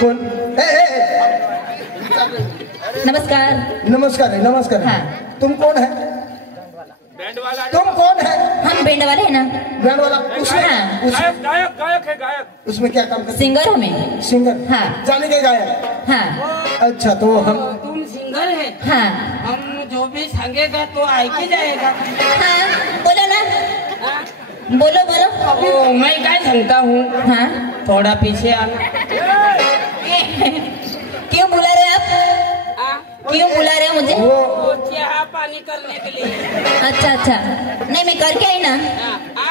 कोण? नमस्कार। नमस्कार है, नमस्कार है। हाँ। तुम कौन है? बैंड वाला। तुम कौन है? हम बैंड वाले हैं ना। बैंड वाला? उसमें गायक गायक गायक है गायक। उसमें क्या काम करते? सिंगर हूँ मैं। सिंगर? हाँ। जाने के गायक? हाँ। अच्छा तो हम तुम सिंगर है? हाँ। हम जो भी संगेगा तो आई के जाएगा। हाँ बोलो ना। बोलो बोलो। ओ मैं क्या संगता हूँ? हाँ। थोड़ा पीछे आना। क्यों बुला रहे आप? क्यों बुला रहे हो मुझे? वो चाह पानी करने के लिए। अच्छा अच्छा। नहीं मैं करके आई ना।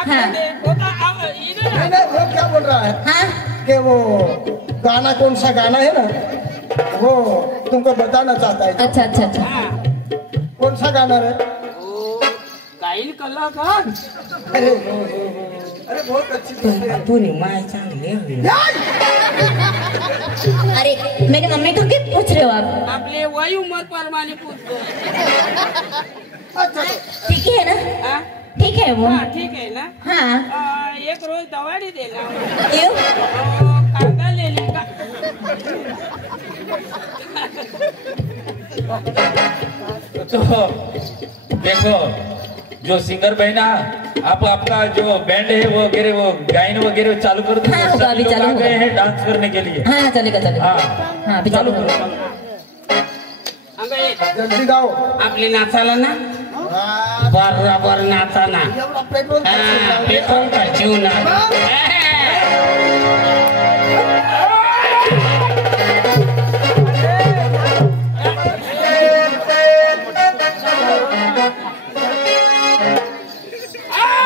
हाँ। नहीं, वो क्या बोल रहा है? हाँ। कि वो गाना कौन सा गाना है ना, वो तुमको बताना चाहता है। अच्छा अच्छा अच्छा। कौन सा गाना है? गायन कलाकार। अरे बहुत अच्छी तू निमाय चांगले अरे मेरी मम्मी को क्यों पूछ रहे हो आप? आपले वही उम्र परमाने पूछतो। अच्छा ठीक है ना? ठीक है वो। हाँ ठीक है ना। हाँ। एक रोज दवाड़ी देना। क्यों? कांदा ले लेगा। तो देखो जो सिंगर बहना आप आपका जो बैंड है वो वगैरह वो गायन वगैरह चालू कर दो। हाँ, होगा, अभी चालू होगा। गए हैं डांस करने के लिए। हाँ चलेगा चलेगा। हाँ हाँ अभी चालू करो। जल्दी गाओ। आपले नाचाला ना बराबर नाचाना। एवढा पेट्रोल पेट्रोल का जीवना।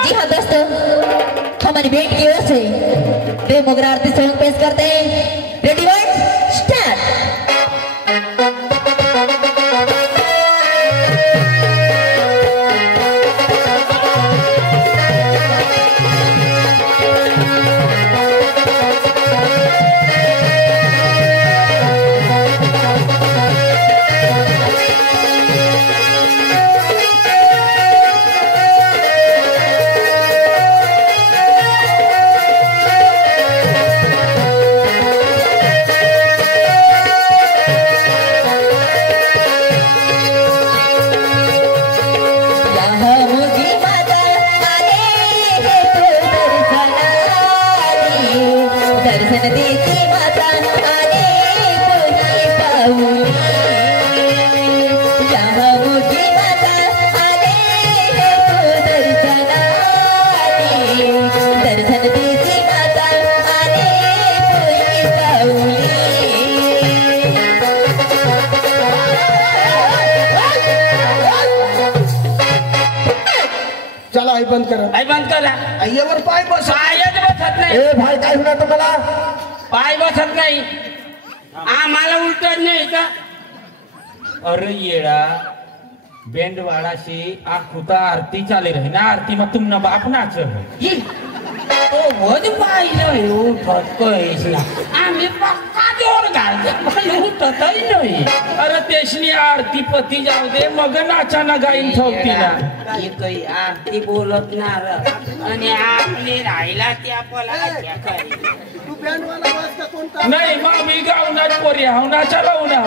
जी हाँ दोस्तों, हमारी बैंड की ओर से प्रेम मोगरा आरती सॉन्ग पेश करते हैं। Ready one start. दर्शन देती माता आने तुझी पाऊंगी। जहाँ मुझी माता आने तो दर्शन आने, दर्शन देती माता आने तुझी पाऊंगी। चला आई बंद करा. आई बंद करा. आईवर पाय बस. पायच बसत नाही. ए भाई काय होणार तुम्हाला? पाय बसत नाही. आम्हाला उलट नाही का? अरे येड़ा बैंड वाला से आखुता आरती चाले रहे ना. आरती में तुम न बाप नाच ही तो वध पाहिलं उठत कळीस ना. आम्ही पक्का जोर घालते पण उठतही नाही. अरे तेशनी आरती पती जाऊ दे मग नाचा ना गाईन ठेवती ना. ही काही आरती बोलत ना आणि आपली राहिला त्या पला काय तू बँड वाला वाज का कोणता? नाही मग मी गावना पोरी हाव नाचा लावू ना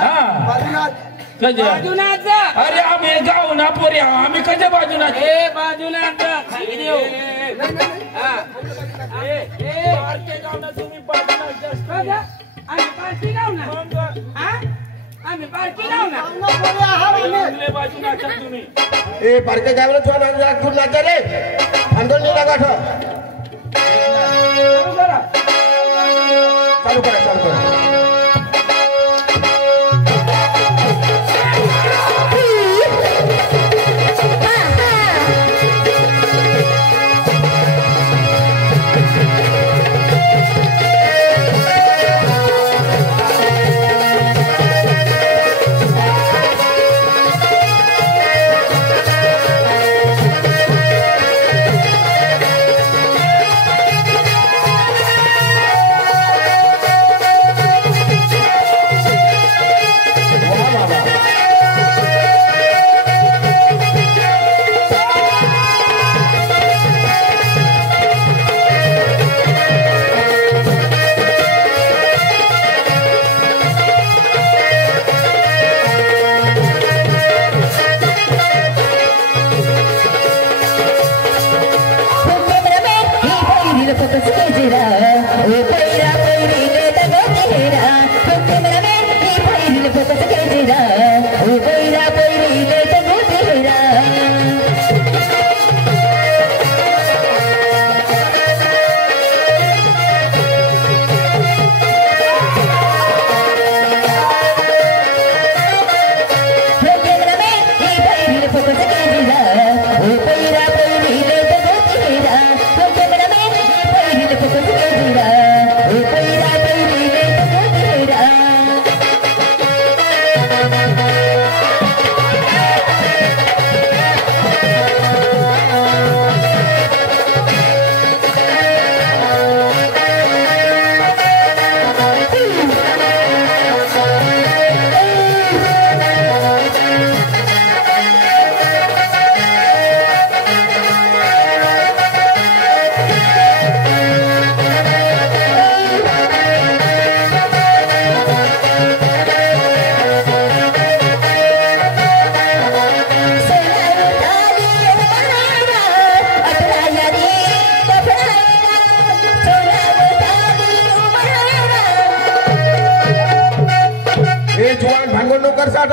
हाँ बाजूनाच. अरे आम्ही गावना पोरी हाव आम्ही कशा बाजूना. ए बाजूनाच खाली देऊ. आम्ही पार्टी गाव ना. आम्ही पार्टी गाव ना. बाजूना तुम्ही ए पार्के गावला छोरा नागपूर नाचा रे. आंदोलन लागा ठो. चालू करा चालू करा.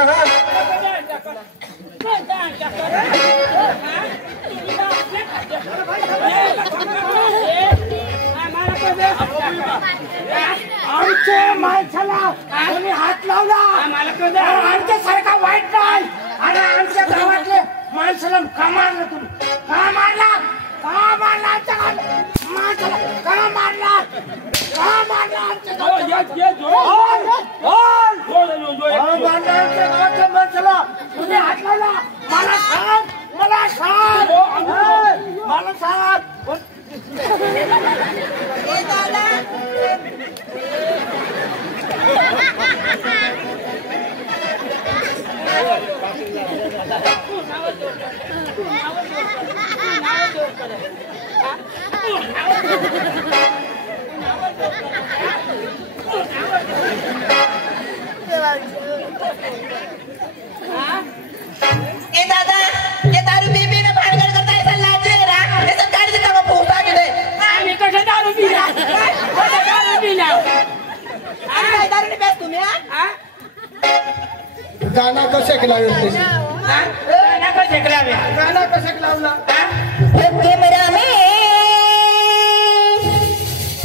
हा आमच्या माणसाला कोणी हात लावला आमच्या सारखा वाईट नाही आणि आमच्या गावातले माणसाला का मारलं तुम्ही का मारला आमच्या माणसाला का मारला आमच्या गावातल्या माणसाला तुम्ही हात लावला मला सांग ए दादा ये दारू पी पी ना भानगड करता ऐसा लाज रे रा ये सब गाड़ी से तब फूटा के दे आम्ही कसं दारू पिला अरे काय दारू नाही पेस तुम्ही हा गाणं कसं लावलं ते गाणं कसं लावला कैमरा में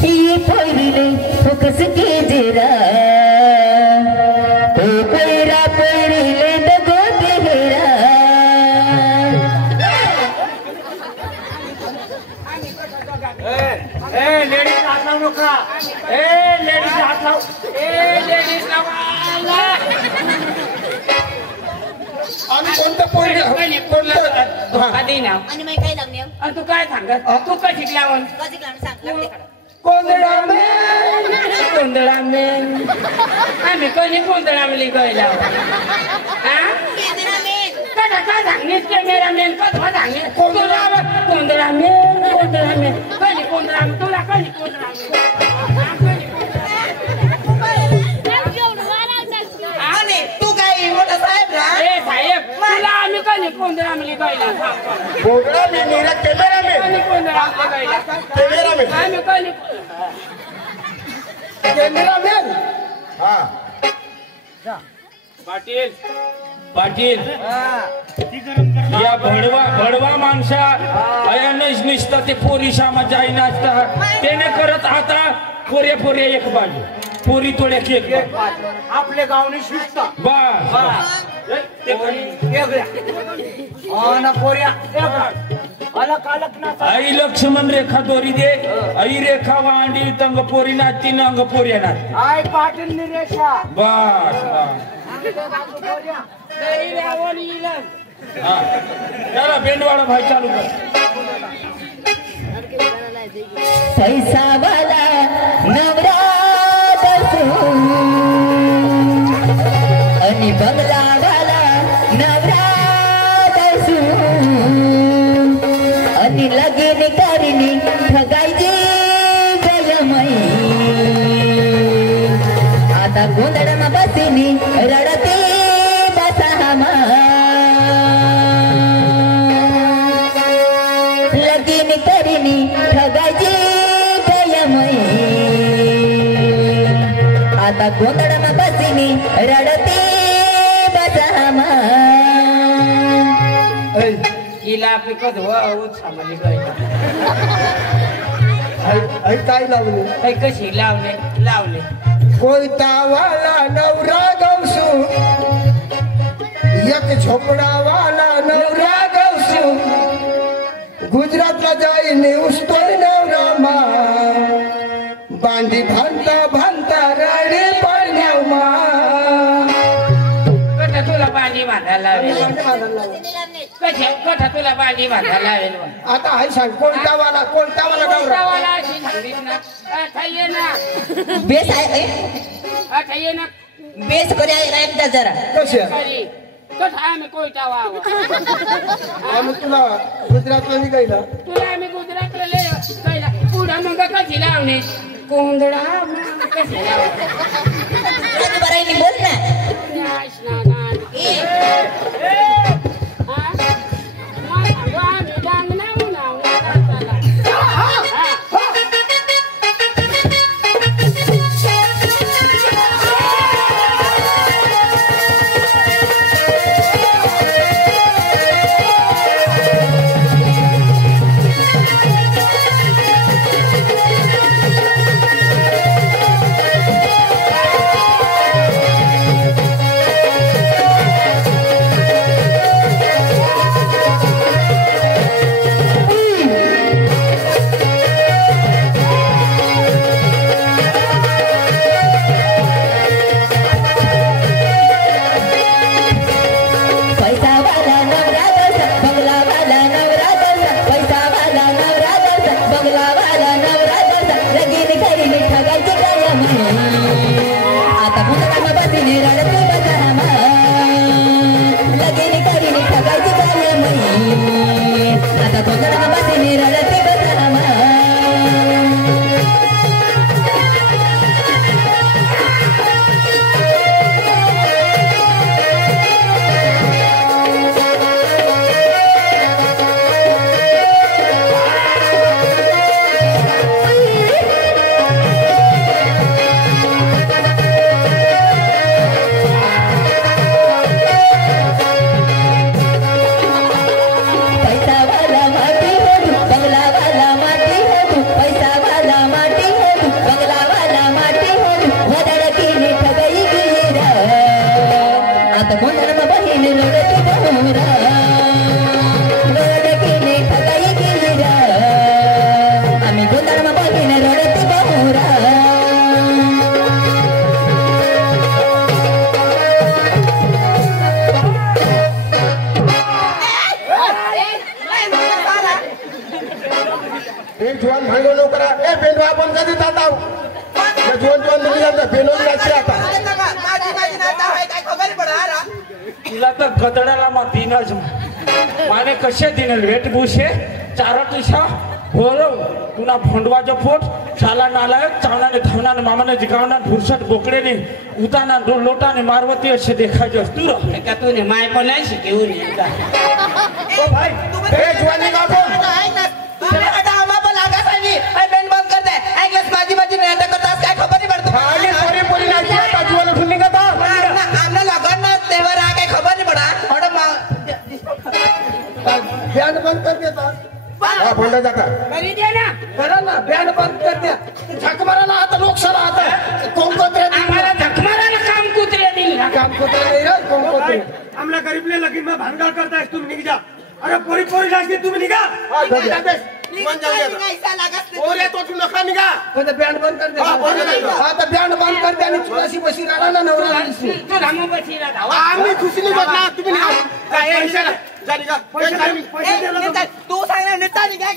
ये पोरीले फोकस के जरा तो पैरा पोरीले दगो तेरा लेडीज हात लावू नका लेडीज हात लाव लेडीज आणि कोणतं पोरी कोणतं हा. आधी ना आणि मग काय लागणे आणि तू काय सांगत तू काय शिकला म्हण कधी काम सांग लागते कोंदडा गोंधळा मेन आम्ही कधी गोंधळा मेली गयला कसा का सांगलीस कॅमेरा मेन कसा सांगली गोंधळा मेन कधी गोंधळा तुला कधी गोंधळा आणि तू काय मोठा साहेब रा ए साहेब तुला आम्ही कधी गोंधळा मेली गयला बोगडा मी मेरा कॅमेरा में कधी गोंधळा गयला कॅमेरा में आम्ही कधी कॅमेरा मॅन हा पाटील पाटील या भडवा माणसा अयानच निसता ते पोरी शामा जाई नाचता त्याने करत आता पोरे एक बाजू पोरी तोड्या एक बाजू आपल्या गावनी शिस्त बस पोऱ्या अलग अलग ना आई लक्ष्मण रेखा दोरी दे आई रेखा वांडी तंग पोरी नाचती न अंग पोऱ्या नाच आय पाटील निरेशा बस हा चला बेंडवाडा भाई चालू कर पैसा वाला नवरा आणि बंगला वाला नवरा आणि लगीन करीनी ठगायची गयमई आता गोंधळमा बसीनी रडते बसामा लगीन करीनी ठगायची गयमई आता गोंधळमा बसीनी रडते बसामा हिला पिकत सामाली गयला आई काय लावली काही कशी लावले कोयतावाला नवरा गवसू एक झोपडावाला नवरा गवसू गुजरातला जाईने उस्तोय नवरा मा बांडी भांता रडी पडण्याव मा कथा तुला बांधी बांधायला लावेल कथा तुला बांधी बांधायला लावेल आता आई सांग कोणतावाला नवरा कोणतावाला अशी सांगलीस ना ये ना बेस आहे ये ना बेस करे आहे जरा कशी खरी कथा आम्ही कोयता वावा आम्ही तुला गुजरातला निघायला तुला आम्ही गुजरातला गेला पुढं मग कशी लावणे कोंदडा कशी लावणे बरायनी बोल ना भांडण भांडण नको करा ए बेंडवा आपण कधी जात आहो जोन मुली जातात बेनोज लागते आता तुला तर गदडाला मग दिनच माने कसे दिन वेटभूषे चारा तुझा बोलो तुला भोंडवाचा पोट शाला नालायक चावनाने धावनाने मामाने जिगावना फुरसट बोकडेने उताना लोटाने मारवती असे देखायचे असतो का तूने माय पण नाही शिकवून येता ओ भाई ए जवानी का बोल आगे पोरी पोरी नाही आता जीवन उठून निघत बँड बंद कर देता हा बोलला जाता करा ना बँड बंद कर द्या झक मारायला आता लोकशाला आता कोणकोत्रे आम्हाला धकमाराला काम कुत्रे दिल काम कोत्रे नाही रे कोणकोत्रे आमला गरीबले लगीन में भानगड करतायस तुम्ही निघ जा अरे पोरी पोरी लागली तुम्ही निघा ओरे तो तू नका निघा पण बँड बंद कर दे हा तर बँड बंद कर दे आणि चुराशी बशी राहणार ना नवरा तू रामू बशी राहा आम्ही खुशी निघत ना तुम्ही निघा काय जा निघा पैसे द्या तू सांग ना नेता निघा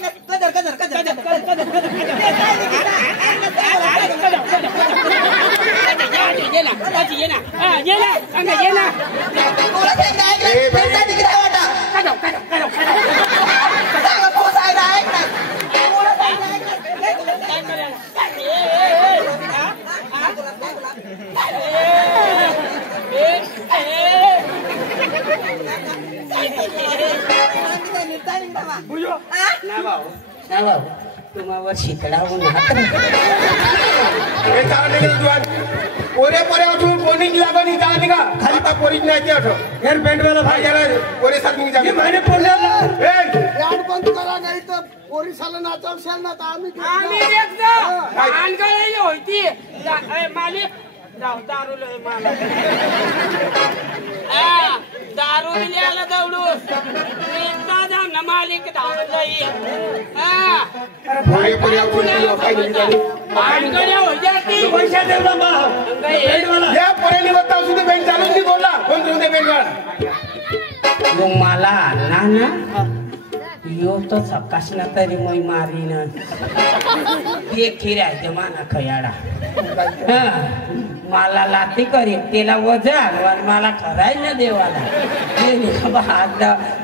कदर तुम्हावर शितळावून पोरे पोरे उठून कोणी लागून जा निघा खाली का पोरीच नाही ते आठव यार बँडवाला भाई गेला पोरे साथ निघा ये मैंने पोरला बँड बंद करा नाही तर पोलिसाला नाचवशाल ना तर आम्ही होती मालिक दारू लय मला दारू दिल्याला दौडूस ना मालिक धावलंय पोरे पोरे उठून काय निघा पैसे देवला मा बँडवाला या पोरे निघत सुद्धा बँड चालून नाही बोलला कोण देऊ दे बँड मग मला आणला ना यो तो सकाश ना तरी मग मारीन एक खिरायचं माना खयाडा मला लाती करीन त्याला वजा मला करायला देवाला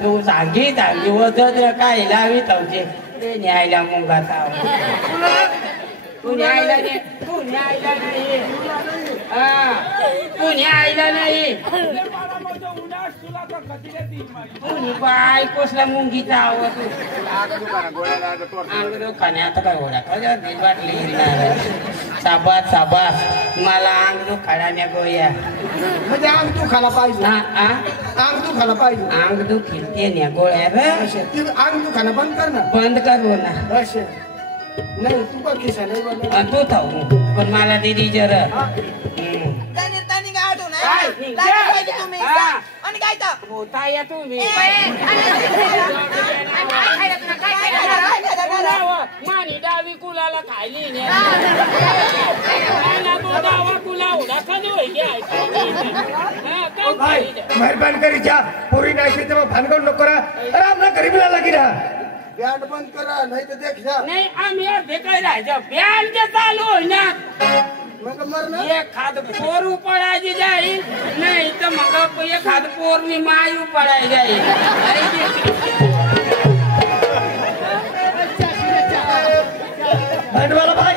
तू सांगी सांगी वज काय लावी तुझे ते न्यायला मुंगाचा तू न्यायला नाही तू न्यायला नाही बाय कसला मुंगीचा आवाज खाण्यात काय ओढा वाटली साबास साबास मला अंग दुखाड्याने गोया म्हणजे अंग तू खाला पाहिजे अंग तू खाला पाहिजे अंग दुखील न्या गोळ्या रे अंग तू खाना बंद कर ना बंद करू ना असे नाही तू बघ किसा नाही तू थाऊ पण मला दिदी जर आणि काय तर होता या तुम्ही मानी डावी कुलाला खायली कुला उडा खाली भाई मेहरबान करी जा पोरी नाही तेव्हा भानगड नको करा अरे आमला गरीबला लागी ना बँड बंद करा नाही तर देख जा नाही आम्ही अर्धे काय राहायचं बँड चालू होई ना मग मर ना एखाद पोर उपळायची जाईल नाही तर मग एखाद पोरनी माय उपळाय जाईल बँडवाला भाई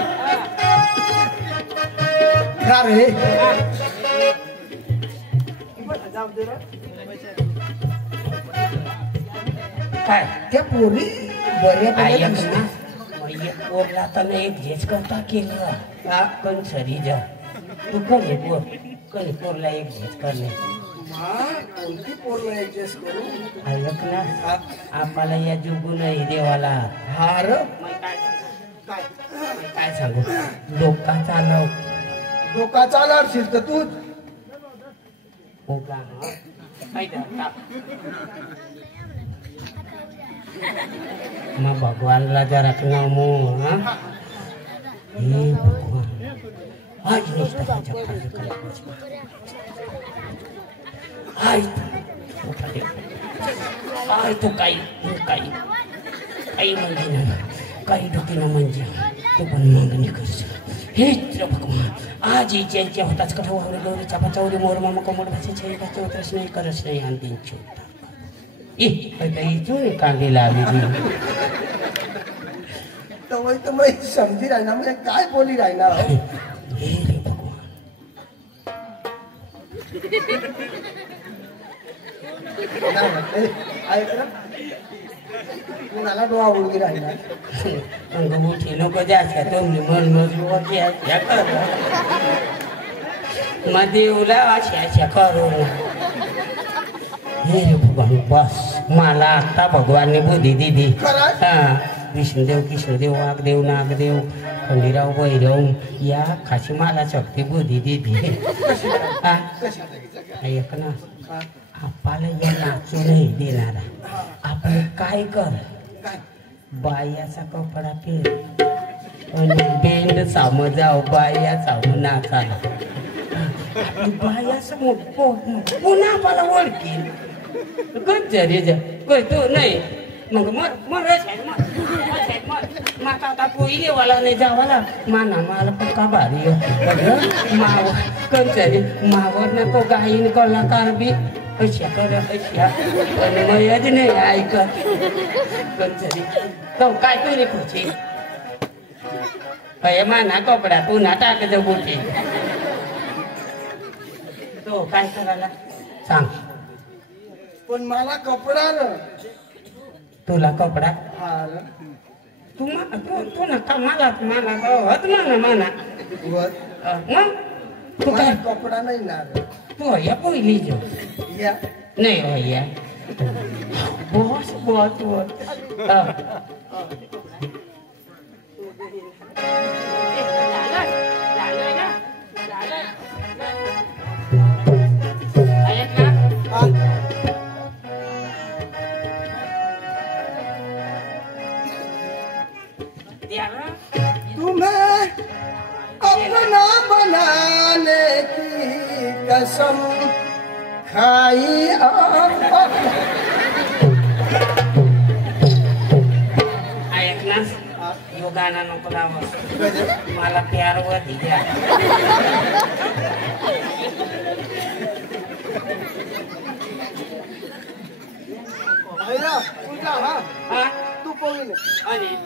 का रे काय त्या पोरी बऱ्या ऐक ना पोरला तर एक झेच करता केलं पण सरी जा तू कधी पोरला एक झेच करणे कोणती पोरला ऍडजस्ट करू ऐक ना आपल्याला या जुगू नाही देवाला हार काय सांगू डोका चालव डोका चालवशील तर तूच मग भगवानला जरा नमो हे भगवान आज तू काही म्हणजे नाही काही डोकीनं म्हणजे तू पण मागणी करशील. हे भगवान आज ज्यांच्या होताच कथा वावरे गौरीच्या पचावरी मोर मामा कोमड भाषेच्या एकाचे उतरस नाही करस नाही आणि त्यांची इथून कांदी लावी तर वही तर मग समजी राहणार म्हणजे काय बोली राहणार हो? हे रे भगवान ऐक ना कुणाला डोळा उडगी राहिला अंगमुठी नको जास्त तुम्ही मन मजबूत देवला अशा अशा करू हे रे भगवान बस मला आता भगवानने बुद्धी दिली. खरंच? हा विष्णुदेव कृष्णदेव वाघदेव नागदेव खंडीराव भैरव या खाशी मला शक्ती बुद्धी दिली. हा ऐक ना आपल्याला या नाचू नाही देणारा आपण काय कर बायाचा कपडा पेर आणि बेंड साम जाव बाया साम नाचाला बाया समोर पुन्हा आपल्याला ओळखी तो नाही मग माता आता पोई देवाला नाही जावाला माना मला पक्का भारी माव कंचरी मावर नको गायीन कलाकार बी अशा कर अशा आणि मयच नाही ऐकत कंचरी तो काय तू रे खुशी अय माना कपडा पुन्हा टाक बुटी तो काय करायला सांग. पण मला कपडा न तुला कपडा हा तू नका मला होत म्हणा वर मग तू मला काय कपडा नाही ना तू या पहिली जो या नाही भैया बॉस बहुत तुम्हें अपना बनाने की कसम खाई ऐक ना यो गाणं नको लावं मला प्यार व दिल्या तुझा हा तू पोळी आणि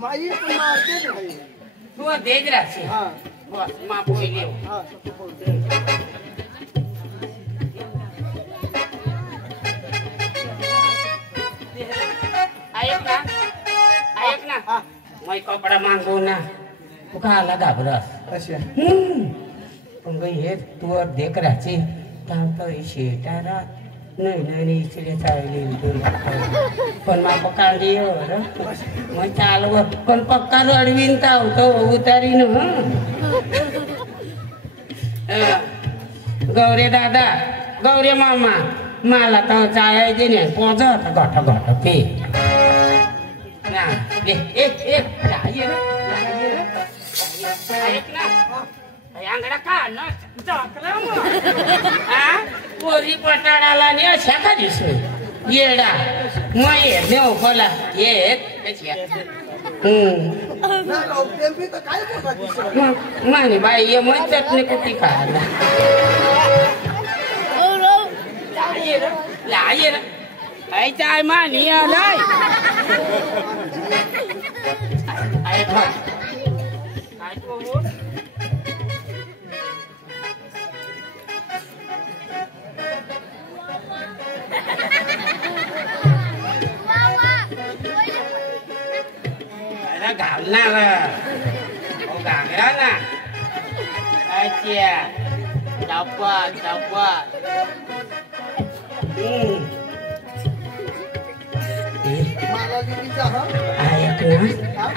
माई पण मारते नाही तू देज राहशील हा बस मा पोई हा तू पोळी ऐक ना मै कपडा मागू ना तू खायला घाबरस अशा पण हे तू देख राहची तर शेटारा नाही नाही इकडे चालली पण मा पकांडी मग चालव पण पक्का रडवीन तो उतारीन गौरे दादा गौरे मामा मला तर चालायचे नाही पोजत घट घट पे ना अंगडा का पोरी पटाडाला ने अशा का दिसू येडा मग येत नाही खोला येत काय बोलता मानी बाई ये मग चटणी कुठे खायला लाये आई चाय मानी आलाय घालणार घागरा ना अच्छा चप्पा चप्पा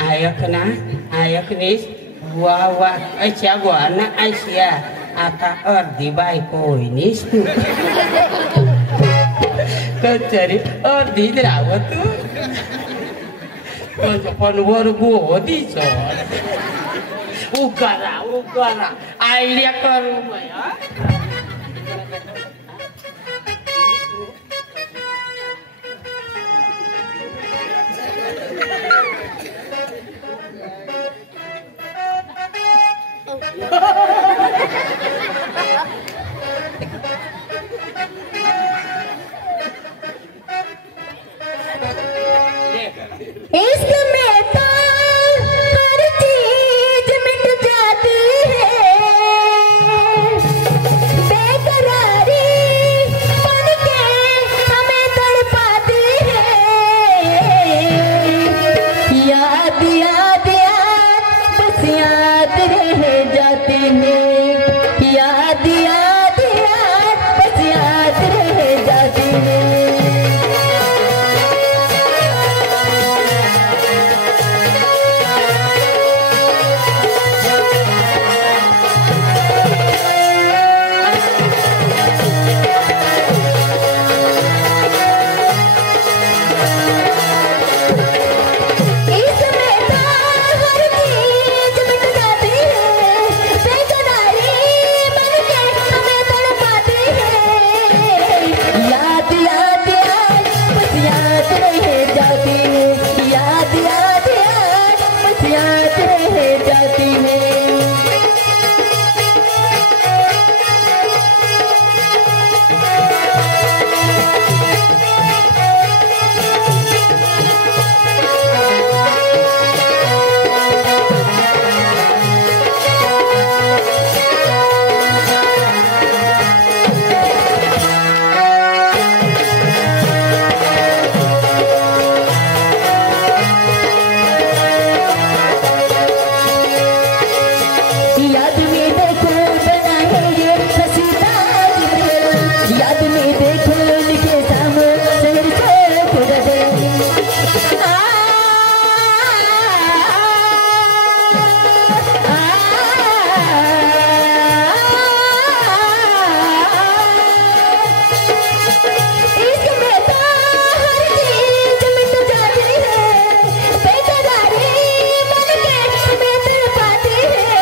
ऐक ना वा वा अशा गोवाना अशा आता अर्धी बायको होईनीस तू कचरी अर्धीच राहावं तू पण वर गोदीच उकारा आयडिया करू इश्क में तो हर चीज मिट जाती है, बेकरारी बन के हमें तड़पाती है। याद याद याद बस याद रह जाती है, याद याद याद बस याद रह जाती है। इसमें तो हर चीज मिट जाती है, बेकरारी बन के हमें तड़पाती है। याद याद याद बस याद रह जाती है, याद याद याद बस याद रह जाती है। याद में देखो बना है ये हंसी ताजमहल, याद में देखो लिखे सामने शहर से खुदा दे। इश्क में तो हर चीज मिट जाती है, बेकरारी बन के हमें तड़पाती है।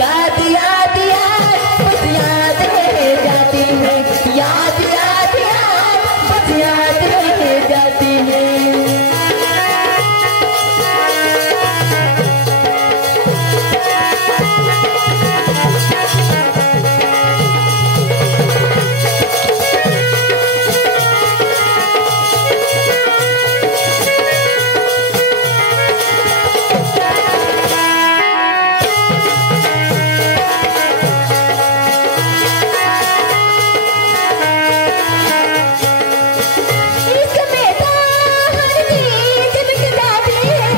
याद याद याद बस याद रह जाती है, याद याद याद बस याद रह जाती है। इश्क में तो हर चीज मिट जाती है,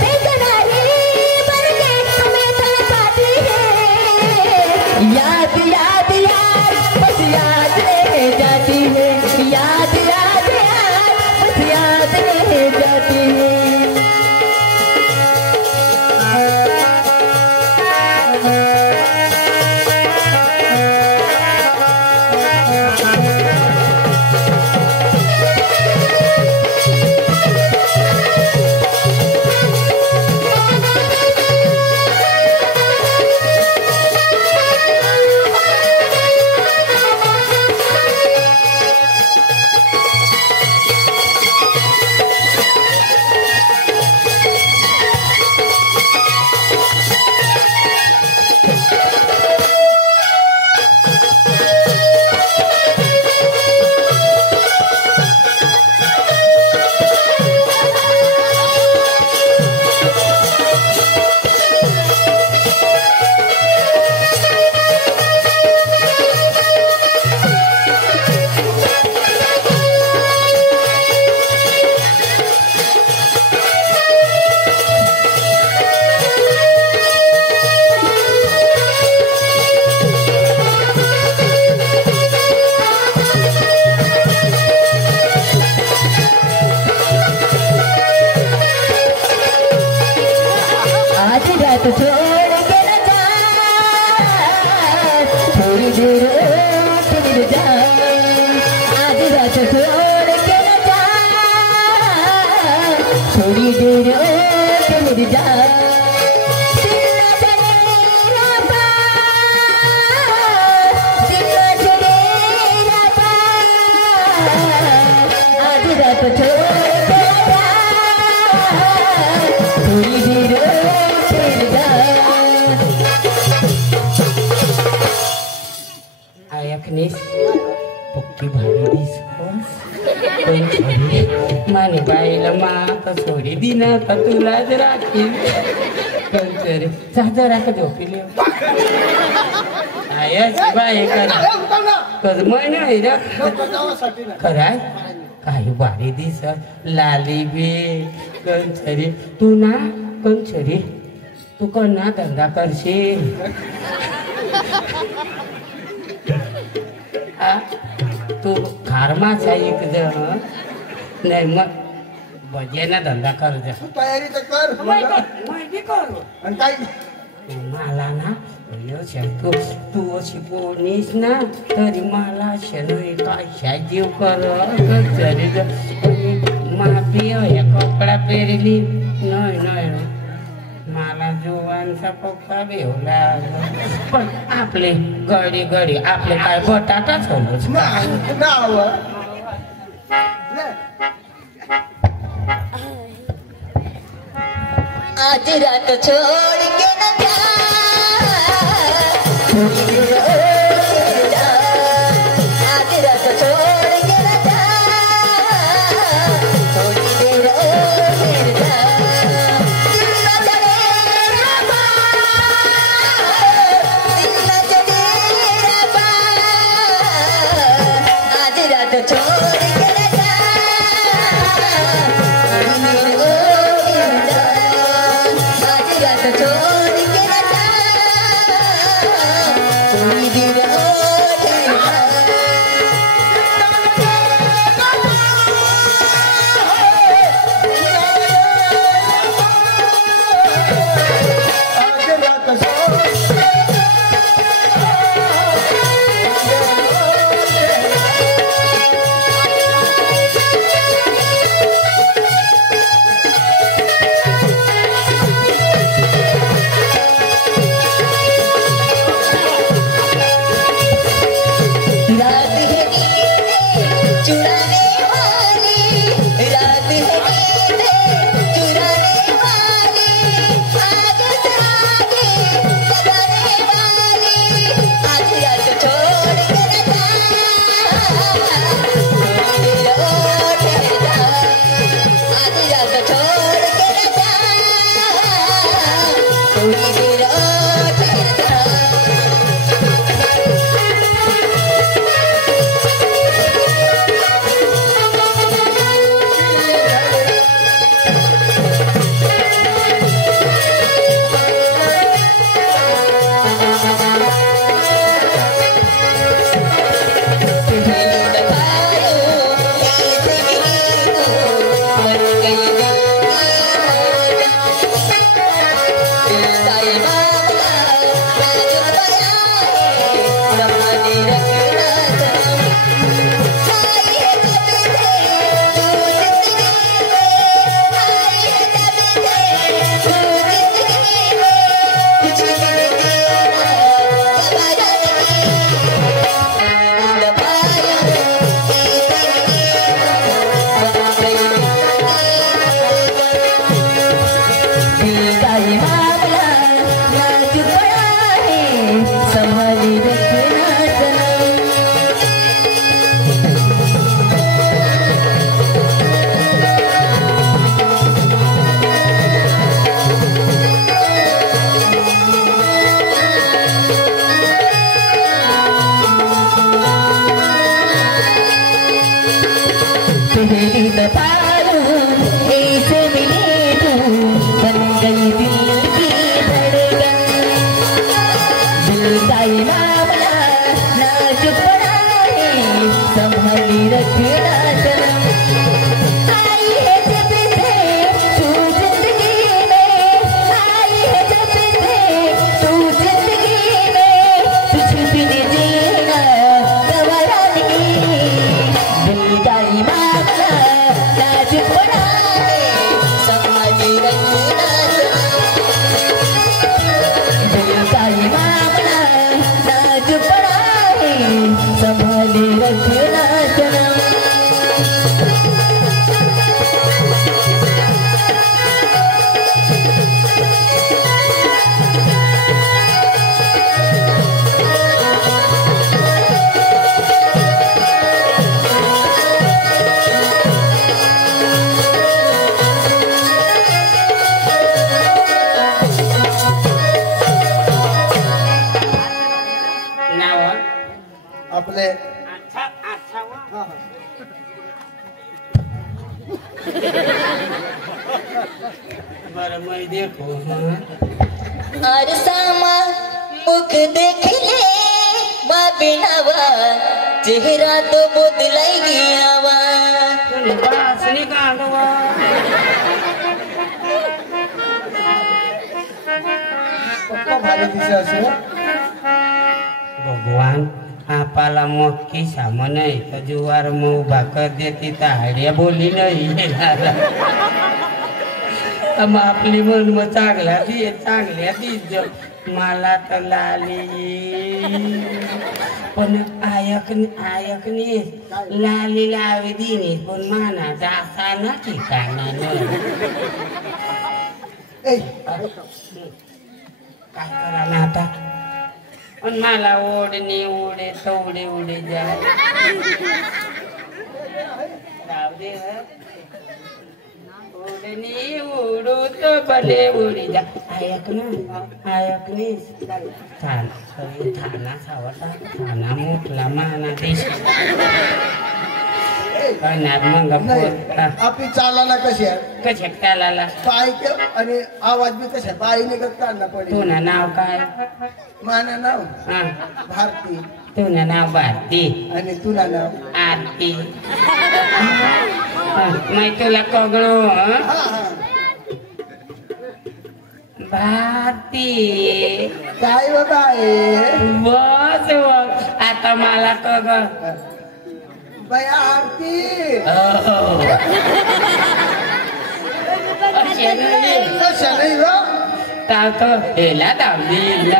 बेकरारी बन के हमें तड़पाती है। याद याद याद बस याद रह जाती है, याद याद याद बस याद रह जाती है। आज रात छोड़ के न जा, थोड़ी देर और मिल जा। आज रात छोड़ के न जा, थोड़ी देर और मिल जा। दिल न चले ना पास, दिल न चले ना पास। आज रात छोड़ के न जा, थोड़ी देर Ayah kenis, bukti balik di sekolah. पण छोरी माने बाईला मा आता सोडी दिना तर तुलाच राखील पण तरी जरा का झोपिले आयाची बाई करा कद महिना खराय काही भारी दिसत लाली बे कंचरी तू ना कंचरी तू कोणा धंदा करशील तू खारमाचा एक जण नाही मग भजेना धंदा कर जा तयारी तर कर माहिती कर आणि काय मला ना तू अशी बोलणीस ना तरी मला शनोई काय जीव कर माफी हे कपडा पेरली नाही नाही मला जुवांचा पप्पा बेवला पण आपले गडी गडी आपले काय बटाटाच होलोच नाव आज रात छोड़ के न जा आज रात छोड़ के न जा थोड़ी देर और फिर जा दिल न चले रे दिल न चले रे आज रात छोड़ के न जा थोड़ी देर और फिर जा आज रात छोड़ के न जा थोड़ी देर और फिर जा रात है नींदें चुराने वाली रात है नींदें चुराने वाली आगे से आगे सजाने वाली आज रात छोड़ के न जा थोड़ी देर और ठहर जा आज रात छोड़ के न जा थोड़ी देर और ठहर जा संभाली रखना सनम तेरी दफारूं ऐसे मिले तू बन गई दिल की धड़कन दिल का ये मामला नाजुक बना है संभाली रखना सनम आई है जब से तू जिंदगी में आई है जब से तू जिंदगी में तुझ बिन जीना गवारा नहीं दिल का ये मामला नाजुक बना है संभाली रखना सनम दिल का ये मामला नाजुक बना है संभाली रखना सनम बरं मैं देखो अरसामा मुख देख ले बिनावा चेहरा तो बदलाई गयावा बासनी कांदवा भगवान आपाला मोक्की सामान नाही तर जुवार मऊ भाकर देती तर हाड्या बोली नाही मग आपली मन मग चांगल्या दी मला तर लाली पण आयकने लाली लावी दिनी पण माना जाता ना ठिकाणा काय करा ना आता पण मला ओढणे ओढे तवडे उडे जाय जाऊ दे ओढणे उडू तो भले उडी जा ऐकणे थाना सावता थाना मोठला माना देश मग आपली चालायला कशी आहे कशात चालायला पाय आणि आवाज बी कशा पाय निघत काढला पडेल तुला नाव काय माझं नाव हा भारती तुला नाव भारती आणि तुला नाव आरती मैं तुला कगळो भारती काय बाबा बस आता मला कग बया आरती कशा नाही ग तो हेला दावली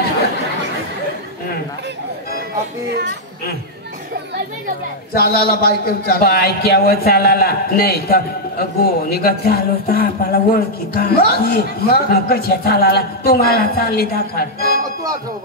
चालायला बायके बायक्यावर चालायला नाही तर गोनी ग चालू तर आपल्याला ओळखी का कशा चालायला तुम्हाला चालली दाखल तू आठव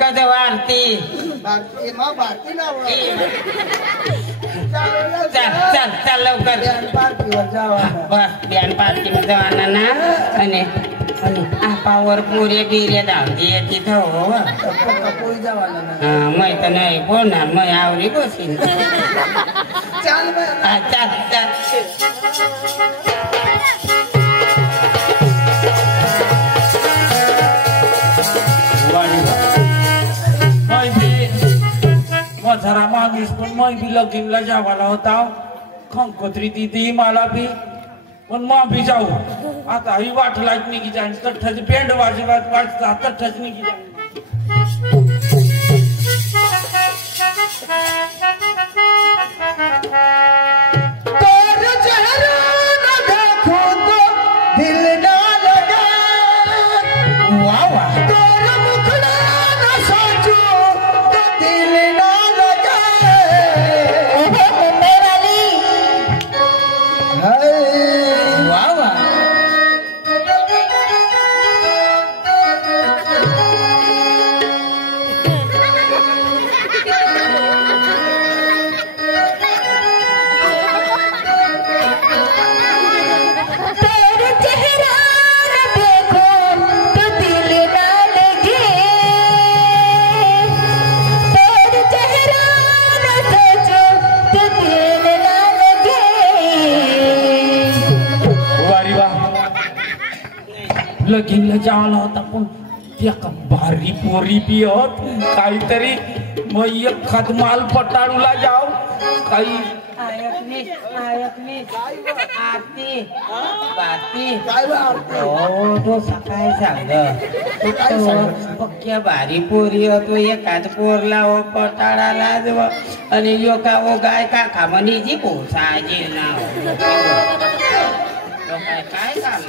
कदवा आरती भारती नाव चल चल लवकर बस बियान पार्टीवर जावाना ना आणि आपावर पुरे बिरे धावती तिथं हो माहित नाही बोलणार मग आवडी बसीन चाल चल चल जरा माणूस पण मै बी लगीनला जावाला होता खंकोत्री दिदी मला बी पण मा बी जाऊ आता ही वाट लाईट निघी जाईन तठ्ठाची पेंड वाजवात वाजता तठ्ठाच निघी जाईन लगीनला जावला होता पण त्या भारी पोरी पियत काहीतरी मग एक खदमाल पटाळूला जाव काही सकाळी सांग पक्क्या भारी पोरी होतो एखाद पोरला हो पटाळाला जव आणि यो का वो गाय का खामणी जी पोसाजी ना काय काम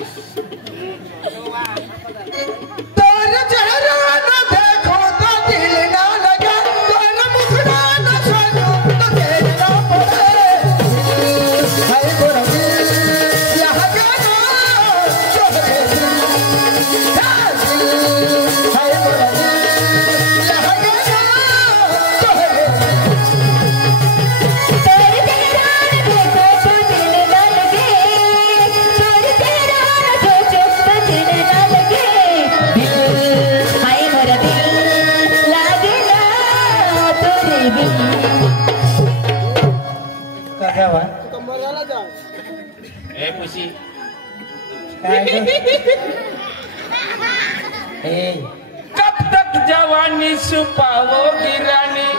खुशी कब तक जवानी छुपाओगी रानी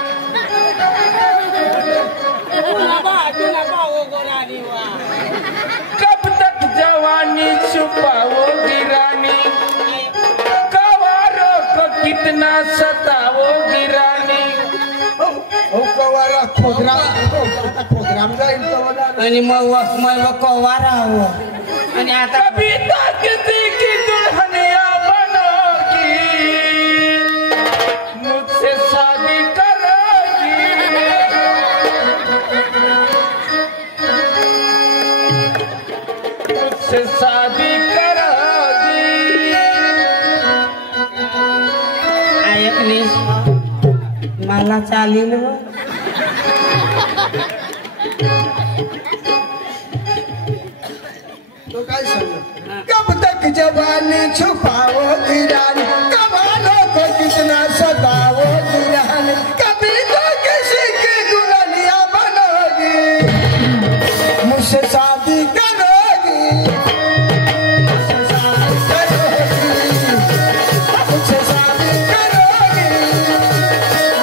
कब तक जवानी छुपाओगी रानी कवारों को कितना सताओगी रानी प्रोग्राम जाईल आणि मग कवारा आणि आता कभी तो किसी की दुल्हनिया बनोगी मुझसे शादी करोगी मुझसे शादी करोगी ऐकली मला चालेल तो काय सांग कब तक जवानी छुपाओगी रानी कवालों को कितना सताओगी रानी कभी तो किसी की दुल्हनिया बनोगी मुझसे शादी करोगी मुझसे शादी करोगी मुझसे शादी करोगी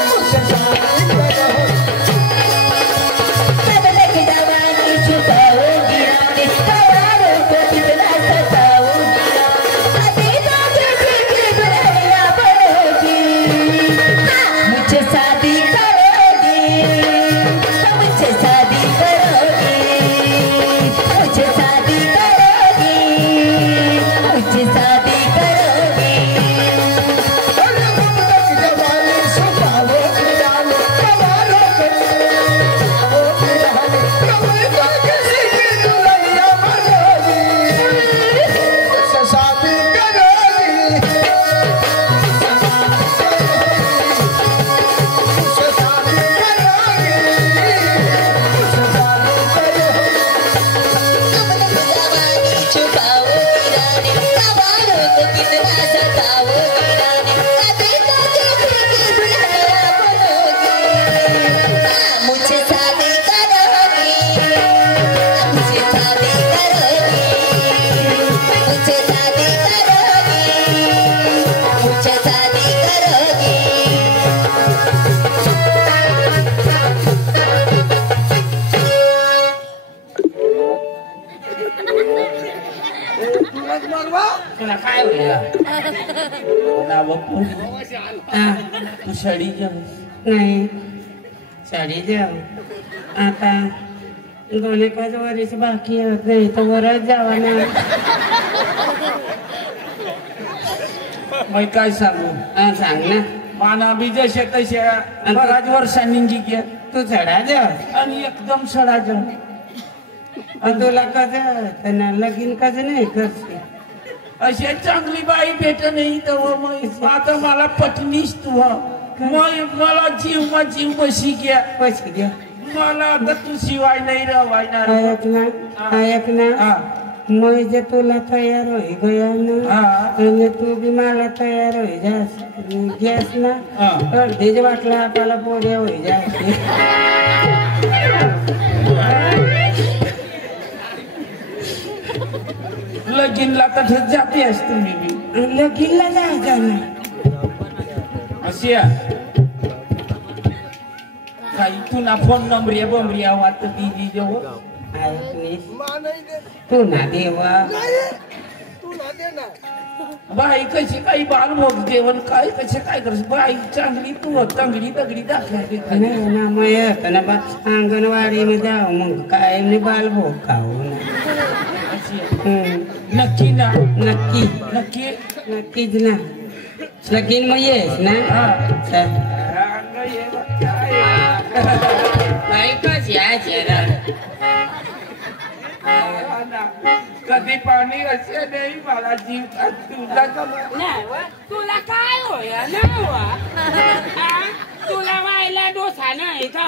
मुझसे शादी करोगी कब तक जवानी छुपाओगी रानी कवारों को कितना सताओगी अभी तो किसी की दुल्हनिया बनोगी मुझसे शादी करोगी मुझसे शादी करोगी मुझसे शादी करोगी मुझसे शादी करोगी अरे कब तक जवानी छुपाओगी रानी कवालों को छुपाओगी रानी कभी तो किसी की दुल्हनिया बनोगी मुझसे शादी करोगी मुझसे शादी करोगी मुझसे शादी करोगी जवानी छुपाओगी रानी कवालों को कितना सताओगी रानी अभी तो किसी की दुल्हनिया बनोगी मुझसे शादी करोगी मुझसे शादी करोगी मुझसे शादी करोगी मुझसे शादी करोगी तुला काय होईल तू साडी घ्या नाही साडी द्या आता 2-1 वर्ष बाकी होत नाही तर वरच जावा ना मग काय सांगू सांग ना माना बी जसे तसे बराच वर्षांनी घ्या तू चढा द्या आणि एकदम सडाचं तुला कस त्यांना लगीन कस नाही करते अशी चांगली बाई भेट नाही तर मग आता मला पत्नीच तू मला जीव बशी घ्या पैसे द्या मला आता तू शिवाय नाही रवायणार ऐक ना मैं जे तुला तयार होई गया ना आणि तू बी मला तयार होई जास ना अर्धीच वाटला आपल्याला पोऱ्या होई जायचे लगीनला तर जाते आहेस तुम्ही बी लगीनला जायचं ना अशी काही तुला फोन नंबर बंबरिया वाटत दिदी जवळ तू ना देवा बाई कशी काही बालभोग जेवण काय कसे काय करस बाई चांगली तू तंगडी तगडी दाखवायची नाही ना मग ना बा अंगणवाडीने जाऊ मग काय मी बालभोग खाऊ ना नक्की ना नक्की नक्की नक्कीच ना लगीन मग येस ना कशी आहे कधी पाणी असे नाही मला जीव तुला तुला काय होय ना तुला व्हायला डोसा नाही का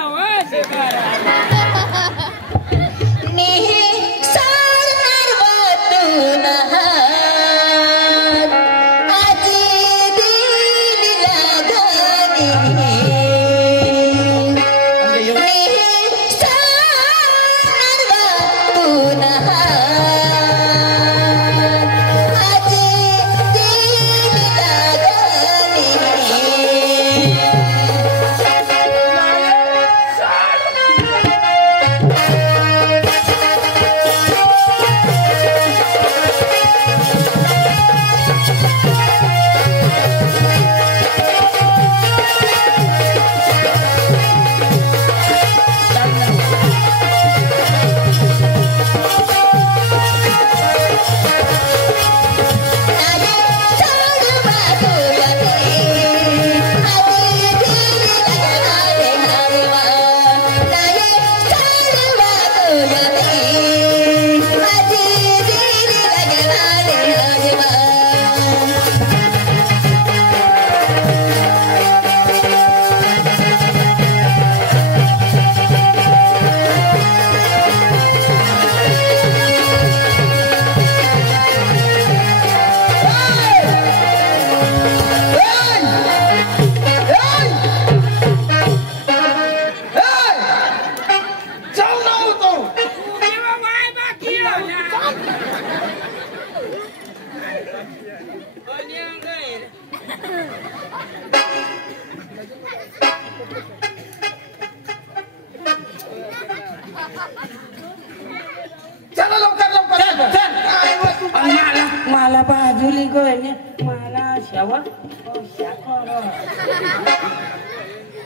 मला बाजूली गोयने मला शेवा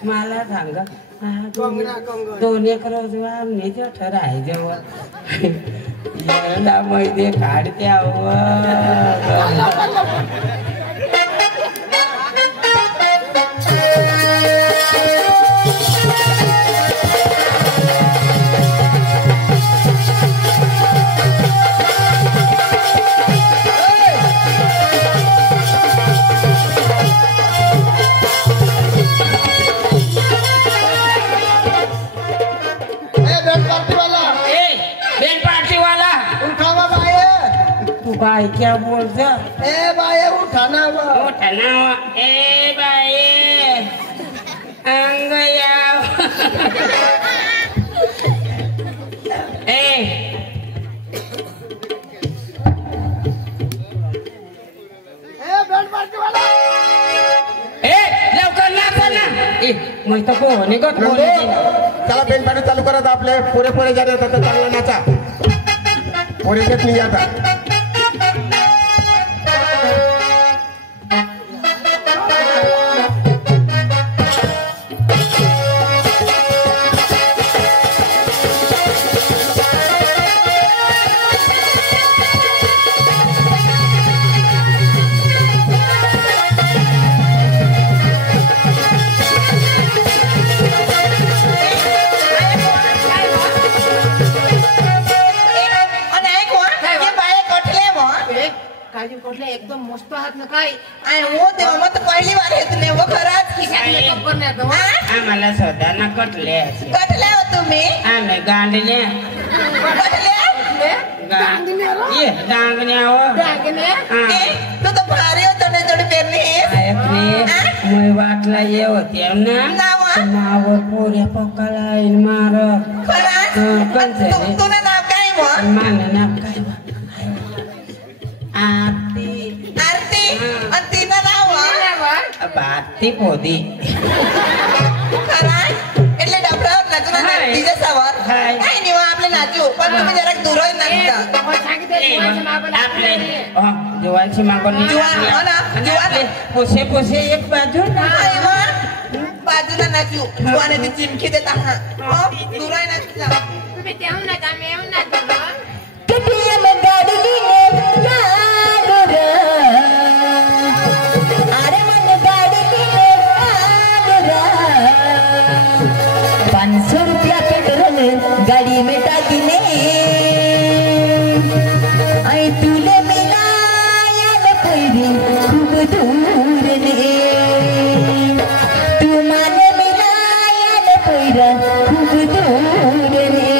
मला सांगा दोन एक रोज आम्ही जेव्हा राहाय जेव्हा मैदे काढते बाई क्या बोलता ए बाय उठाना उठाना ए बाई अंग याव लवकर नाचा ना मग तर पोहणे गत त्याला बेल पाणी चालू करत आपले पुरे पुरे जात होता तर चांगला नाचा पुरे घेत नाही आता एकदम मस्त हात ना काय वो तेव्हा मग पहिली वार येत नाही वो खरंच आम्हाला स्वतः ना कटले कटल्या हो तुम्ही आम्ही गांडले तू तर भारी होतो ना थोडी पेरणी मी वाटला ये होते ना नाव पोऱ्या पक्काला येईल मार तुला नाव काय मग मान नाव काय પાતી પોદી ખરા એટલે ડબરાવ નાચના હાય. ડીજે સવાર હાય. કાઈ નહીં આપણે નાચ્યું પણ તમે જરાક દૂર જ નાચતા આપણે જુવાનથી માંગોની જુવાન, હો ના, જુવાન. પોસે પોસે એક બાજુ ના હા એમાં બાજુના નાચ્યું જુવાનેથી ચીમકી દેતા હા દૂરાય નાચતા KTM ગાડી લઈને યારો અરે મને ગાડી લઈને યારો 500 રૂપિયા પેટ્રોલ ગાડી में टाकीने आई तुले मिलाया न पैरी खूब दूर ने तू माने मिलाया न पैरा खूब दूर ने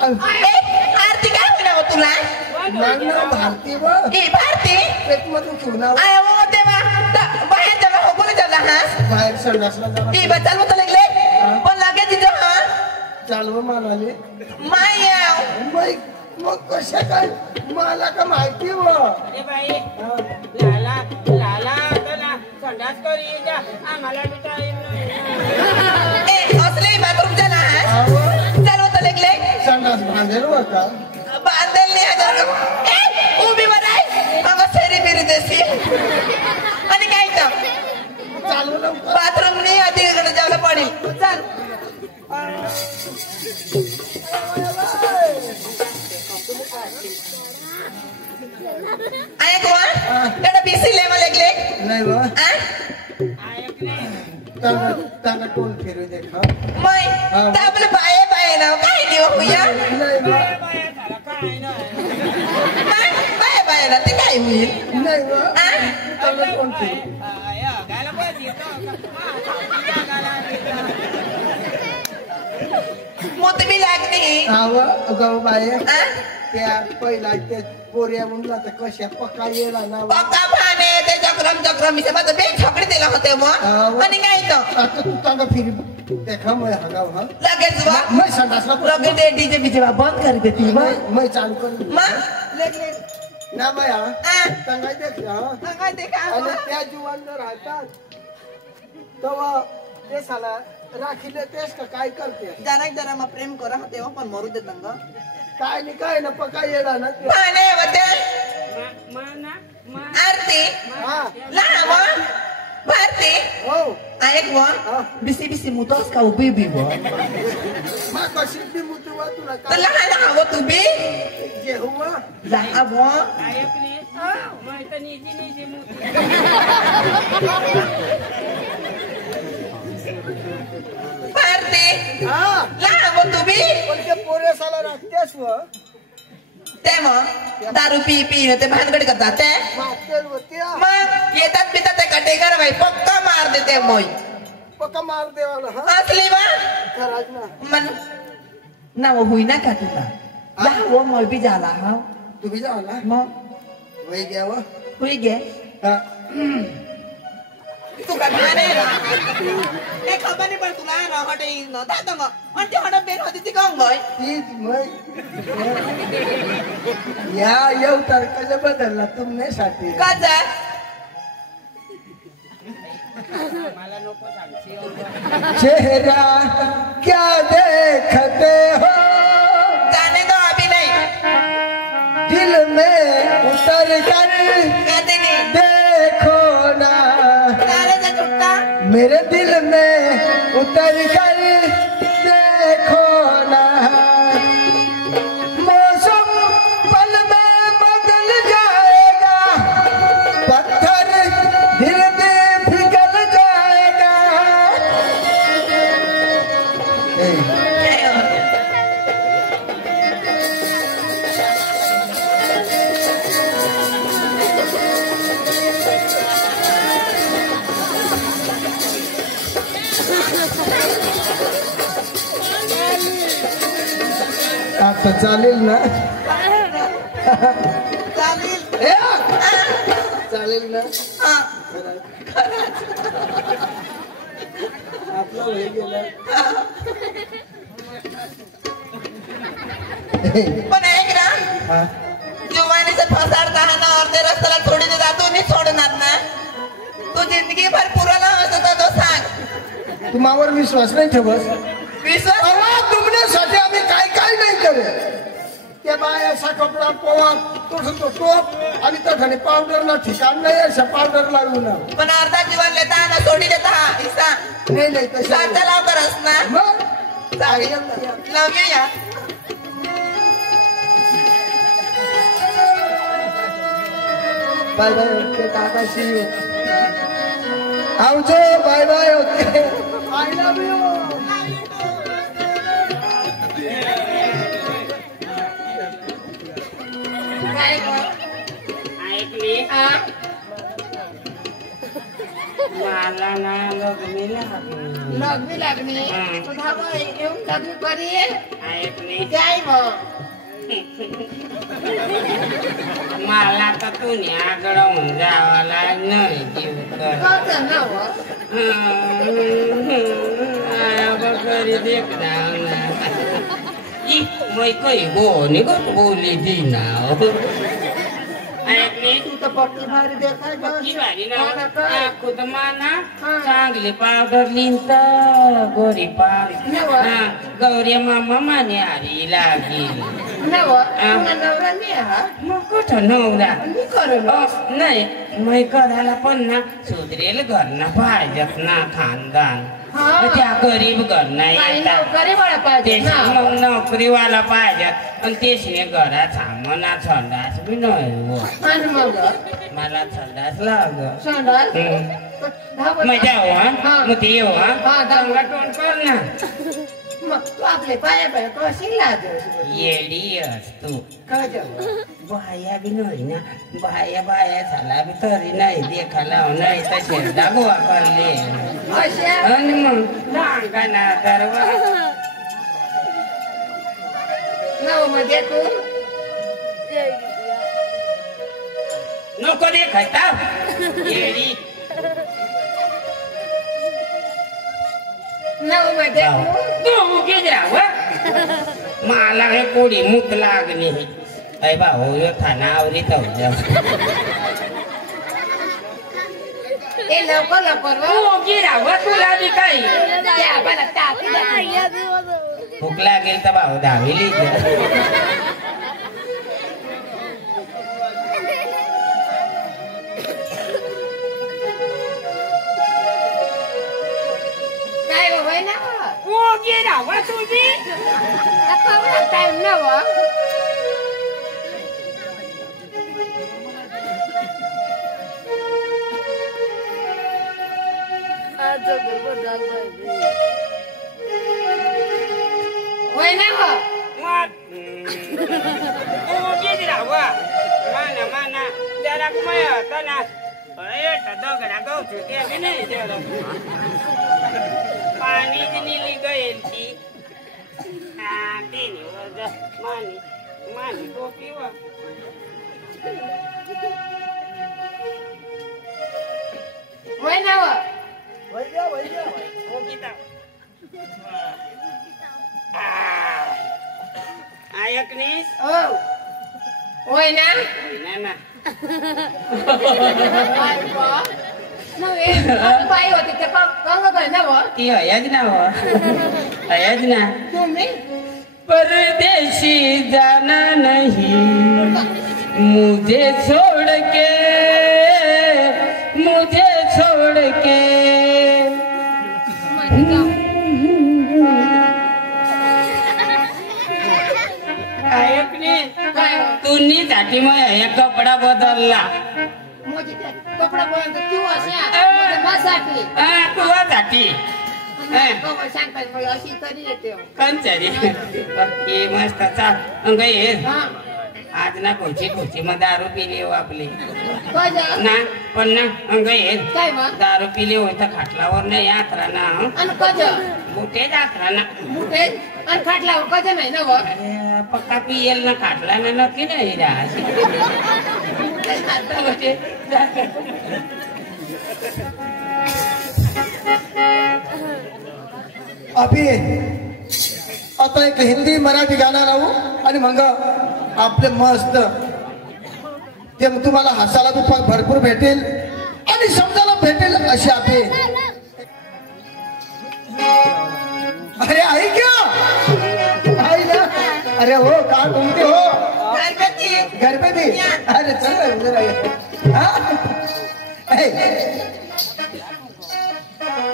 आरती काय म्हणावं तुला भारती व ए भारती पेटमधून घेऊन आव. आय वो तेव्हा बाहेर जेव्हा हो बोल झाला हा बाहेर संडासला जरा ए बचाल मत लागले पण लागे तिथं हा चालव म्हणाले मायाव मग कशा काय मला का माहिती व अरे बाई लाला लाला तला संडास करी जा आम्हाला टाइम नाही ए असले बाथरूम झाला हा चालव तर लागले संडास बांधेल व का बांधल नाही हजार ए उभी वर आहे मग सेरी बिरी देसी आणि काय तर चालू लवकर बाथरूम नाही आधी इकडे जायला पडेल चाल ऐक वा त्याला बीसी लेवा लागले नाही व आ त्यांना टोल फिरू दे खा मै तर आपलं बाये बाये नाव काय देव होया नाही व बाये बाये ना ते काय होईल नाही व आ त्यांना टोल फिरू मोती बी लागते आव गव बाये आ त्या पहिला ते पोऱ्या म्हणला तर कशा पक्का येला ना पक्का भाने ते चक्रम इथे माझं बेग छकडी दिला होते मग आणि काय तर आता तू तांगा फिरी देखा मैं हगाव हा लगेच वा मैं संडासला लगेच ते डीजे बीजे बंद कर देती मैं चालू कर मग लगेच ना मैं हा आ तांगा देख हा काय ते काय आणि त्या जुवान जर राहतात तेव्हा ते साला राखीले तेच का काय करते जरा मग प्रेम करा तेव्हा पण मरू देत ग काय नाही काय ना पक्का येडा ना ते. भाने होते आरती हा लहान भारती हो ऐक व बिसी बिसी मुतोस का उभी उभी व मा कशी बी मुतवा तुला तर काय लहान हवं तू बी जे हुआ लहान व भारती हा लहान हवं तू बी पण ते पोरे साला राखतेस व ते मग दारू पी पी ते भानगड करतात ते मागतेल होते मग येतात पितात ते कटेकर बाई पक्का मार देते मोय पक्का मार देवाला हा असली वा खराज ना मन ना वो हुई ना का तुला लहान वो मोय बी झाला हा तुम्ही जावा ना मग वही गया वो हुई गे तू का नाही ए खबर नाही पण तुला ना हटे न दादा मग पण ते हडा बेन होती ती काऊन गय तीच मग या येऊ तारखेला बदलला तुमने साठी का जा चेहरा क्या देखते हो जाने दो अभी नहीं दिल में उतर कर कहते नहीं देखो ना तारे से छुट्टा मेरे दिल में उतर कर देखो ना मौसम पल में बदल जाएगा पत्थर दिल में पिघल जाएगा आता चालेल ना चालेल ए, चालेल ना हां आपलं वय गेलं पण ऐक ना हा जुवानीचं फसाडता हा ना अर्धे रस्त्याला थोडीने जातो नाही सोडणार ना तू जिंदगी भर पुराला होता तो सांग तू मावर विश्वास नाही ठेवस विश्वास अवा तुमण्यासाठी आम्ही काय काय नाही करे त्या बाय असा कपडा पोवा तो टोप आणि तठाने पावडरला ठिकाण नाही अशा पावडर लागू ना पण अर्धा जीवन लेता ना सोडी देता हा हिस्सा नाही नाही तसं साचा लाव करस ना मग लव यू या bye bye okay tata see you आवजो bye bye okay I love you काय ऐकली मला ना लग्नी लागली लागली तुझा बाई येऊन लग्न करी ऐकली जाय मग मला तर तुने आगळवून जावाला नाही जीव कर बकरी देखना मैं कही बोनी गो बोली दी ना ऐकली तू तर पक्की भारी देखाय पक्की भारी ना खुद माना चांगली पावडर लिंत गोरी पाव गौरी मामा माने आरी लागेल नवरा मी हा मग कुठं नवरा मी करेल नाही मै करायला पण ना सुधरेल घरना पाहिजेत ना खानदान त्या गरीब घरना येतात नोकरी मला पाहिजे ना मग नोकरीवाला पाहिजेत आणि तेचने घरात थांबना संडास बी नाही हो आणि मग मला संडास लाग संडास मजा हो हा मग ते येऊ हा हा, चांगला तोंड कर ना मग तू आपले पाया पाया कशी लाज येडी असतो कळलं बाया बी नाही ना बाया बाया झाला बी तरी नाही देखाला नाही तसे दागोवा करले अशा आणि मग सांगा ना तर नव मध्ये तू नको देखायता येडी नव मध्ये तू तू गेजराव मला हे कोडी मुक लागली अय भाऊ यो थाना आवरीत होत्या ए लवकर लवकर तू गिराव तुला बी काही त्या मला टाकी द्या. भूक लागेल तर भाऊ धावेली काय होय ना ओ गिराव तुझी आता टाइम नव होय ना हो ओ गिराव माना माना जरा कुमाय होता ना अरे दगडा गवतो ते बी नाही तेवढं पाणी निली गईल ती हा ते मानी मानी टोपी व वय नाव ऐकणीस वय ना ना बाई होती ते कंग काय ना व ती हयाच ना हो हयाच ना तुम्ही परदेसी जाना नहीं मुझे छोड़ के तुनी साठी मग हे कपडा बदलला मोजी ते कपडा पर्यंत तू अशा माझ्यासाठी तुझ्यासाठी कपडा सांगतात मला अशी तरी येते कंचारी हे मस्त चाल अंग ये हा आज ना खुर्ची मग दारू पिली हो आपली काय ना पण ना अंग ये काय मग दारू पिली होय तर खाटलावर नाही यात्रा ना आणि कज मोठे यात्रा ना मुठे आणि खाटला कज नाही ना व अरे, पक्का पियल ना खाटला ना नक्की नाही राज अभि आता एक हिंदी मराठी गाणं लावू आणि मग आपले मस्त ते तुम्हाला हसायला तू भरपूर भेटेल आणि समजायला भेटेल अशी आपली अरे आई क्या आई ना अरे हो का घूमते हो घर पे भी अरे चल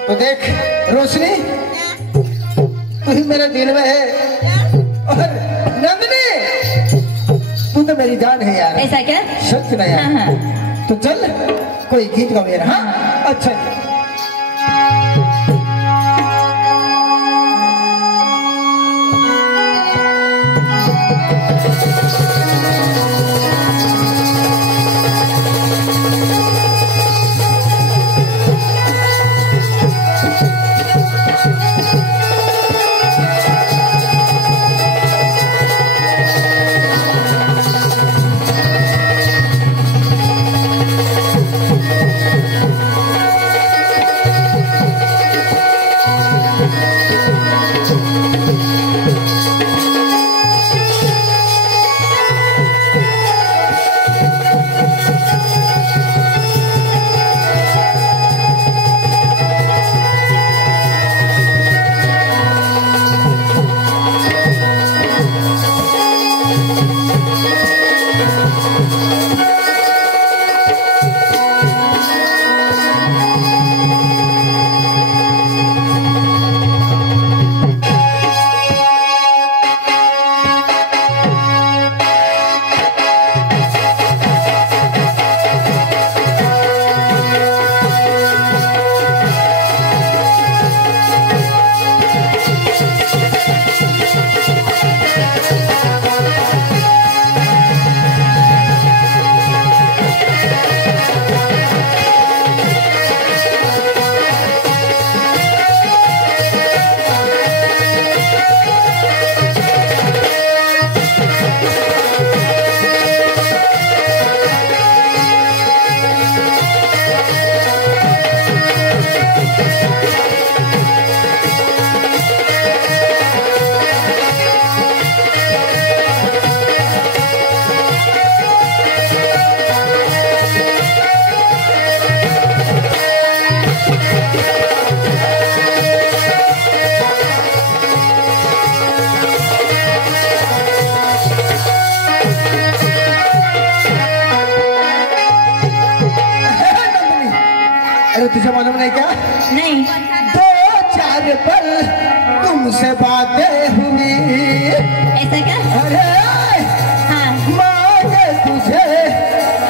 तो देख रोशनी तू ही मेरे दिल में है और नंदनी तू तो मेरी जान है यार ऐसा क्या सच ना यार तो चल कोई गीत गाओ यार हाँ अच्छा तुझे मालूम नहीं क्या नहीं 2-4 पल तुमसे बातें हुई ऐसा क्या अरे हाँ मांगे तुझे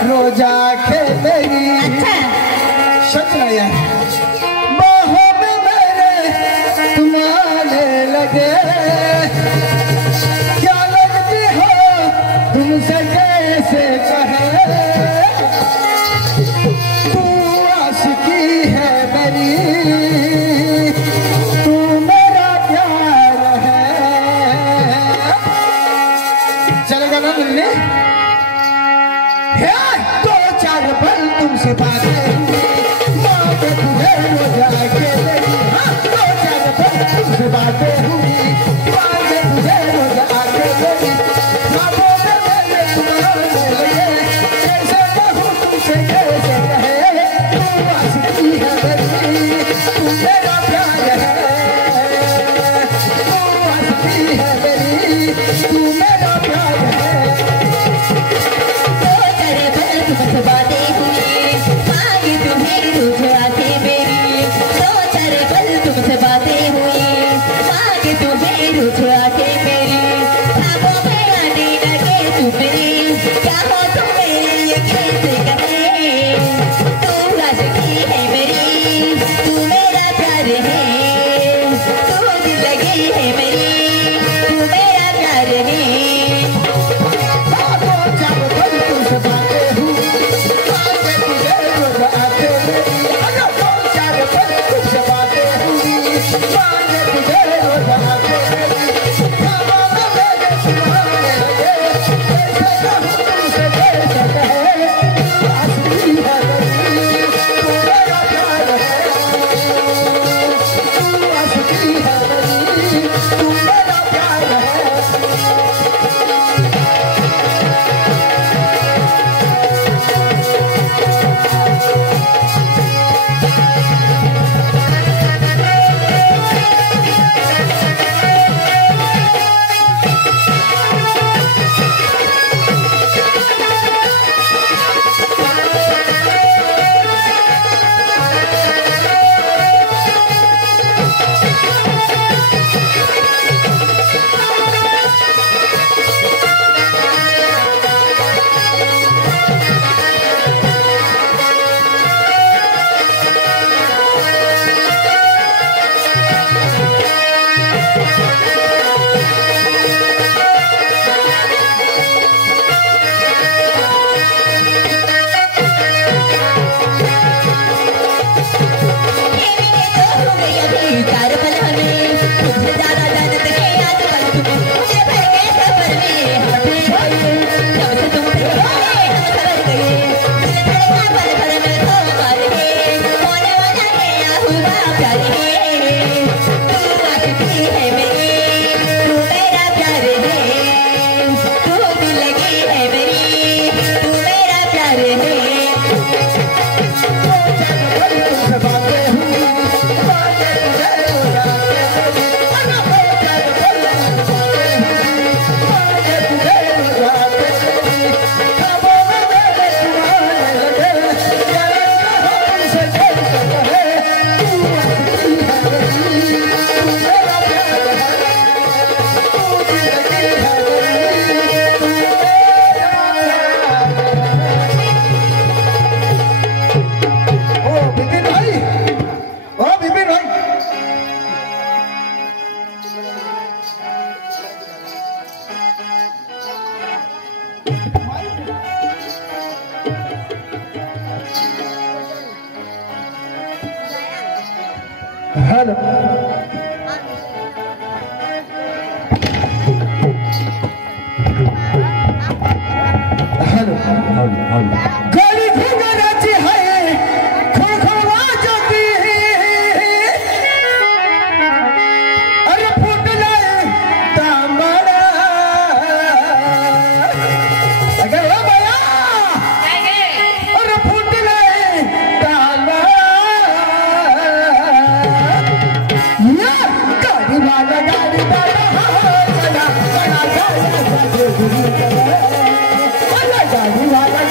रोजा के मेरी अच्छा सच नहीं है बाहों में मेरे तुम आने लगे क्या लगती हो तुमसे कैसे कहे बातें हुई मांगे तुझे रोज आके मेरी ख्वाबों में मेरे तुम्हारे लगे कैसे कहूँ तुमसे कैसे कहे तू आशिकी है मेरी तू मेरा प्यार है तू आशिकी है मेरी तू मेरा प्यार है तो तेरे बल तुमसे बातें हुई मांगी तुम्हें रोज आके मेरी तो तेरे बल तुमसे बातें हुई मांगी तुम्हें रोज आके मेरी ख्वाबों में आने लगे तू मेरी क्या हो तुम मेरी ये कैसे कहे तू आशिकी है मेरी तू मेरा प्यार है तू दिल लगी है मेरी तू मेरा प्यार है हेलो हेलो गली घुंघराची है खुरखुरवा जाती है अरे फुटले तांबड़ा अगर हो गया अरे फुटले तांबड़ा गाड़ी वाला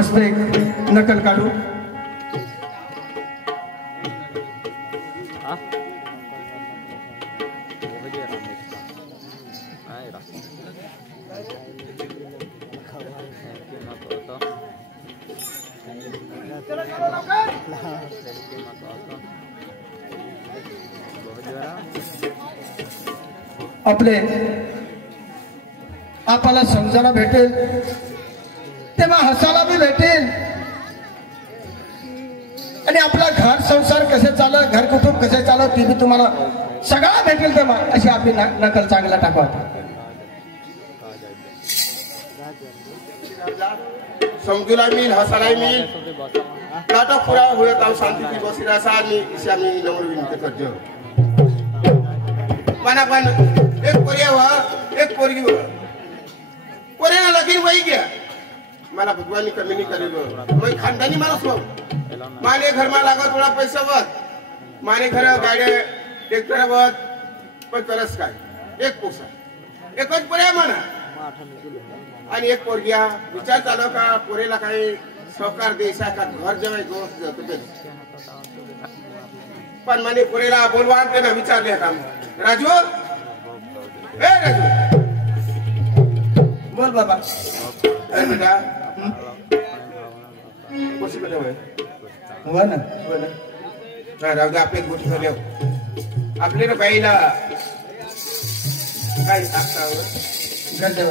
मस्त एक नकल काढू. आपले आपल्याला समजायला भेटेल तेव्हा हसायला बी भेटेल आणि आपला घर संसार कसे चालत घर कुटुंब कसे चालत ते बी तुम्हाला सगळं भेटेल तेव्हा अशी आपली नकल चांगला टाकवा. समजूला मिल हसाला मिल नाटक पुरा हुए ताऊ शांति की बसी रहा नी इसे आम्ही नवर विनंती करतो. मना पण एक पोरी हुआ एक पोरगी हुआ पोरीला लगीन वही गया मला भगवानी कमी नहीं करेगा. मैं खानदानी माणूस हूँ. माने घर में लागा थोड़ा पैसा वत माने घर गाड़ी ट्रैक्टर वत पण तरस काय एक पोसा एकच पोऱ्या म्हणा आणि एक पोरग्या विचार चालू का पोरेला काही सहकार द्यायचा का घर जेवाय गोष्ट जातो पण माने पोरेला बोलवा ते ना विचारले काम राजू ए राजू बोल बाबा. अरे बेटा कुर्सी पे ठेव हो ना राहू दे आपले गोष्टी झाल्या आपल्याला बाईला काय टाकता गंधेवर